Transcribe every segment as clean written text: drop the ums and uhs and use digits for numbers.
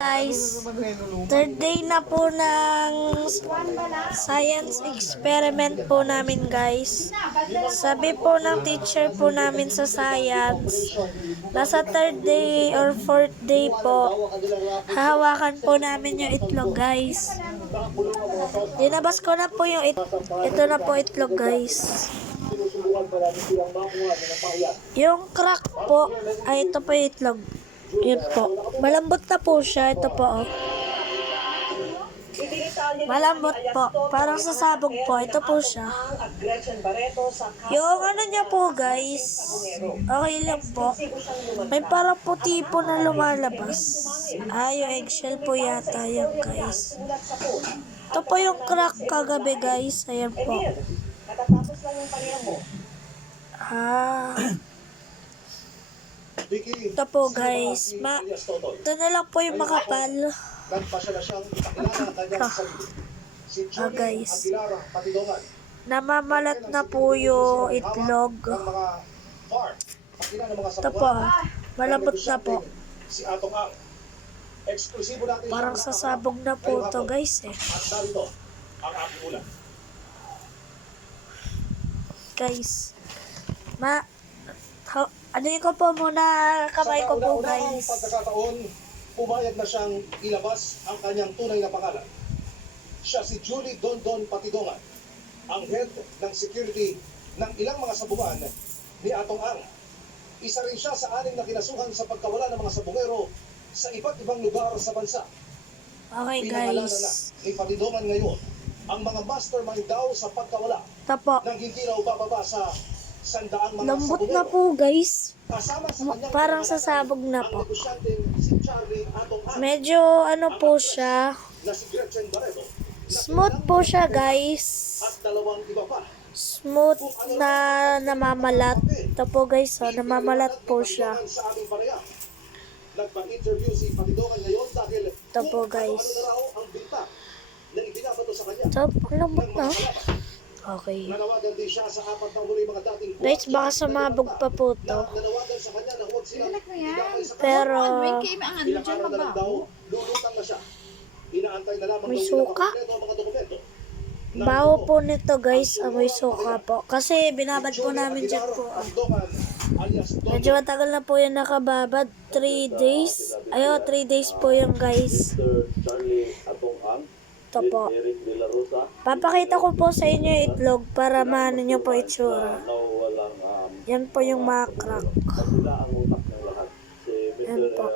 Guys, third day na po ng science experiment po namin guys. Sabi po ng teacher po namin sa science, nasa third day or fourth day po, hahawakan po namin yung itlog guys. Dinabas ko na po yung ito na po itlog guys. Yung crack po, ay ito po yung itlog. Yun po. Malambot na po siya. Ito po, oh. Malambot po. Parang sasabog po. Ito po siya. Yung ano niya po, guys. Okay lang po. May parang puti po na lumalabas. Yung eggshell po yata. Yan, guys. Ito po yung crack kagabi, guys. Ayan po. Ito po guys, ito na lang po yung makapal. Guys, namamalat na po yung itlog. Ito po, malambot na po. Parang sasabog na po ito guys eh. Guys, ano ko po muna kamay ko po guys. Sa pagkakataon, pumayag na siyang ilabas ang kanyang tunay na pangalan. Siya si Julie Dondon Patidongan, ang head ng security ng ilang mga sabungan ni Atong Ang. Isa rin siya sa 6 na kinasuhan sa pagkawala ng mga sabungero sa iba't ibang lugar sa bansa. Okay Pinangalanan guys. na ni Patidongan ngayon ang mga mastermind daw sa pagkawala ng hindi raw bababa sa 100 mga lambot sabungero. na po guys. Parang Sa sasabog na po. Medyo ano po siya. Smooth po siya guys. Smooth na namamalat. Ito po guys, oh, namamalat po siya. Ito po guys. Ito, lambot na. Okay. Guys, baka sumabog pa po to. Pero may suka. Baho po nito guys, may suka po. Kasi binabad po namin dyan po. Medyo matagal na po yung nakababad. 3 days. 3 days po yung guys. Ito po. Papakita ko po sa inyo yung itlog para maano nyo po itsura. Yan po yung mga crack. Yan po.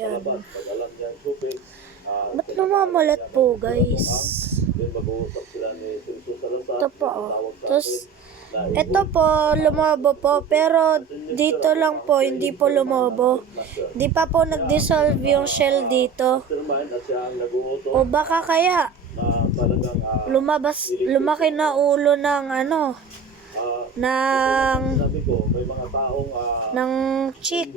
Yan. Ba't namamalat po guys? Ito po. Tapos, ito po, lumobo po. Pero dito lang po, hindi po lumobo. Di pa po nag-dissolve yung shell dito. O baka kaya lumaki na ulo ng ano, ng chick.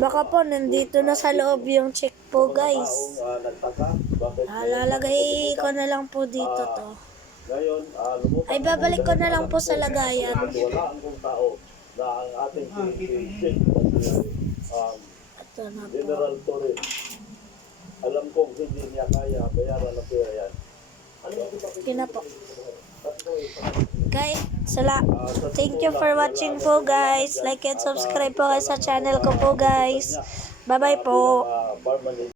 Baka po nandito na sa loob yung chick po guys. Lalagay ko na lang po dito to. Ay, babalik ko na lang po sa lagayan. Ito na po. Alam kong hindi niya kaya bayaran na pera yan. Okay na po. Guys, thank you for watching po guys. Like and subscribe po kayo sa channel ko po guys. Bye bye po.